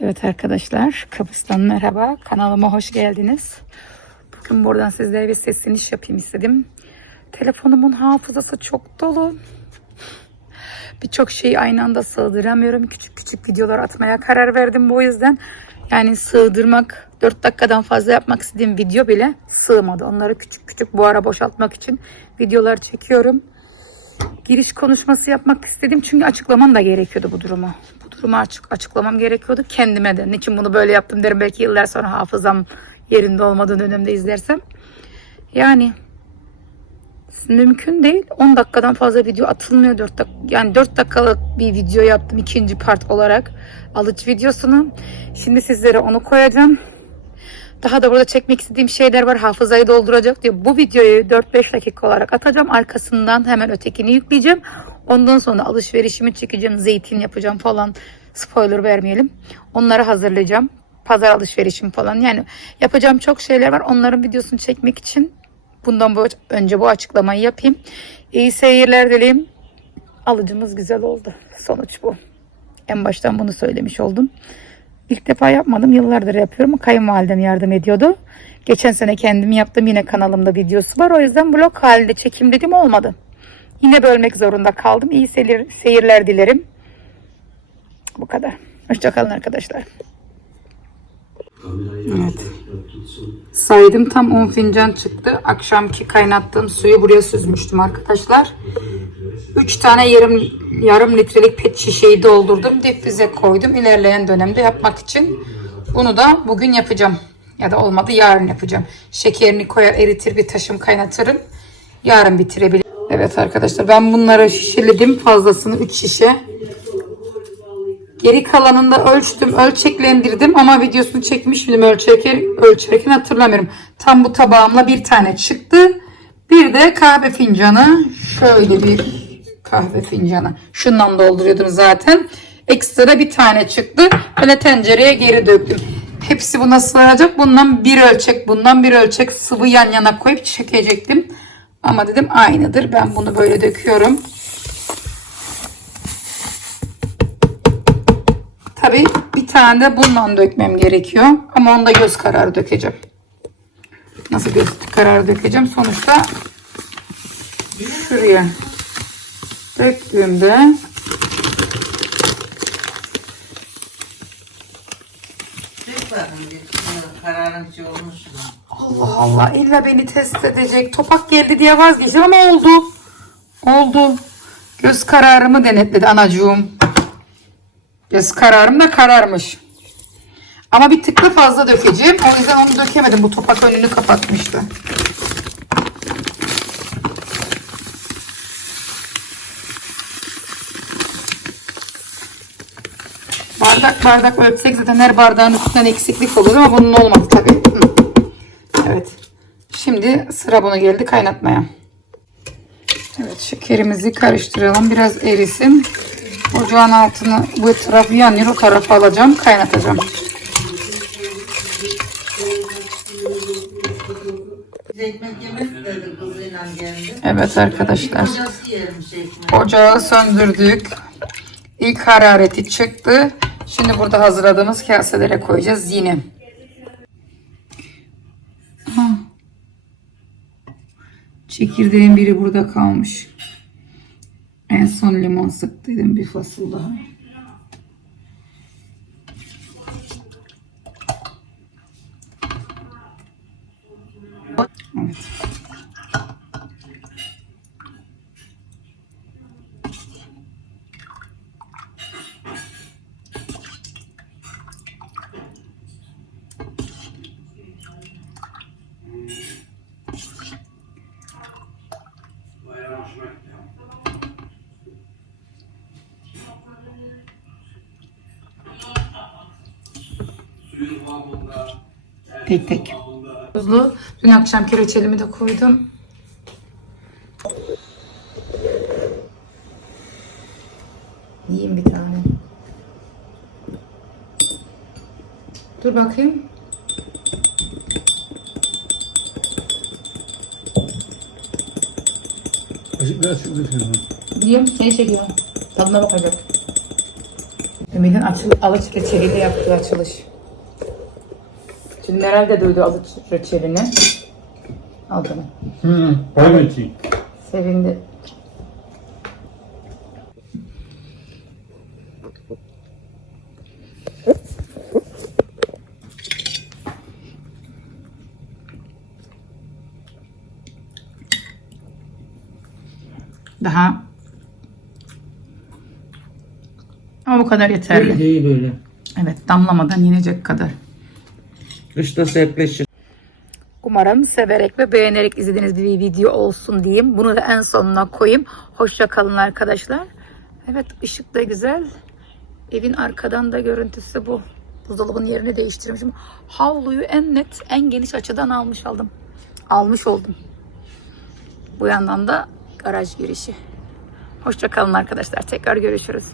Evet arkadaşlar, Kıbrıs'tan merhaba. Kanalıma hoş geldiniz. Bugün buradan sizlere bir sesleniş yapayım istedim. Telefonumun hafızası çok dolu. Birçok şeyi aynı anda sığdıramıyorum. Küçük küçük videolar atmaya karar verdim bu yüzden. Yani sığdırmak, 4 dakikadan fazla yapmak istediğim video bile sığmadı. Onları küçük küçük bu ara boşaltmak için videolar çekiyorum giriş konuşması yapmak istedim. Çünkü açıklamam da gerekiyordu bu durumu. Durumu açık, açıklamam gerekiyordu kendime de. Niçin bunu böyle yaptım derim belki yıllar sonra hafızam yerinde olmadığı dönemde izlersem. Yani mümkün değil. 10 dakikadan fazla video atılmıyor 4 dak yani 4 dakikalık bir video yaptım ikinci part olarak alıç videosunu. Şimdi sizlere onu koyacağım. Daha da burada çekmek istediğim şeyler var. Hafızayı dolduracak diye bu videoyu 4-5 dakika olarak atacağım. Arkasından hemen ötekini yükleyeceğim. Ondan sonra alışverişimi çekeceğim. Zeytin yapacağım falan. Spoiler vermeyelim. Onları hazırlayacağım. Pazar alışverişim falan. Yani yapacağım çok şeyler var. Onların videosunu çekmek için bundan bu, önce bu açıklamayı yapayım. İyi seyirler dileyim. Alıcımız güzel oldu. Sonuç bu. En baştan bunu söylemiş oldum. İlk defa yapmadım. Yıllardır yapıyorum. Kayınvalidem yardım ediyordu. Geçen sene kendim yaptım. Yine kanalımda videosu var. O yüzden blog halinde çekim dedim olmadı. Yine bölmek zorunda kaldım. İyi seyir, seyirler dilerim. Bu kadar. Hoşçakalın arkadaşlar. Evet. Saydım tam 10 fincan çıktı. Akşamki kaynattığım suyu buraya süzmüştüm arkadaşlar. 3 tane yarım yarım litrelik pet şişeyi doldurdum. Difüze koydum. İlerleyen dönemde yapmak için. Bunu da bugün yapacağım. Ya da olmadı yarın yapacağım. Şekerini koyar eritir bir taşım kaynatırım. Yarın bitirebilirim. Evet arkadaşlar ben bunları şişeledim. Fazlasını 3 şişe. Geri kalanını da ölçtüm, ölçeklendirdim ama videosunu çekmiş miydim ölçerken, ölçerken hatırlamıyorum. Tam bu tabağımla bir tane çıktı. Bir de kahve fincanı. Şöyle bir kahve fincanı. Şundan dolduruyordum zaten. Ekstra bir tane çıktı. Böyle tencereye geri döktüm. Hepsi buna sığacak. Bundan bir ölçek, bundan bir ölçek sıvı yan yana koyup çekecektim. Ama dedim aynıdır. Ben bunu böyle döküyorum. Tabii bir tane de bundan dökmem gerekiyor. Ama onu da göz kararı dökeceğim. Nasıl göz kararı dökeceğim? Sonuçta şuraya döktüğümde Dök kararın şey olmuş mu? Allah Allah illa beni test edecek. Topak geldi diye vazgeçtim ama oldu. Oldu. Göz kararımı denetledi anacığım. Göz kararım da kararmış. Ama bir tık da fazla dökeceğim. O yüzden onu dökemedim. Bu topak önünü kapatmıştı. Bardak bardak ölçsek zaten her bardağın üstünden eksiklik olur ama bunun olmadı tabii. Hı. Şimdi sıra bunu geldi kaynatmaya. Evet şekerimizi karıştıralım. Biraz erisin. Ocağın altını bu tarafı yanıyor. O tarafa alacağım. Kaynatacağım. Evet arkadaşlar. Ocağı söndürdük. İlk harareti çıktı. Şimdi burada hazırladığımız kaselere koyacağız yine. Çekirdeğin biri burada kalmış. En son limon sıktıydım bir fasıl daha. Tek tek. Tuzlu. Dün akşamki reçelimi de koydum. Yiyeyim bir tane. Dur bakayım. Biraz düşünüyorum. Diyeyim seni çekiyorum. Tadına bakacak. Ümit'in açıl, alıç reçeliyle yaptığı açılış. Şimdi Meral de duydu alıç reçelini. Al canım. Hı, koyma çiğ. Sevindi. Daha ama bu kadar yeterli. İyi böyle. Evet damlamadan yenecek kadar. Kışta sertleşir. Umarım severek ve beğenerek izlediğiniz bir video olsun diyeyim. Bunu da en sonuna koyayım. Hoşça kalın arkadaşlar. Evet ışık da güzel. Evin arkadan da görüntüsü bu. Buzdolabının yerini değiştirmişim. Havluyu en net, en geniş açıdan almış aldım. Almış oldum. Bu yandan da garaj girişi. Hoşça kalın arkadaşlar. Tekrar görüşürüz.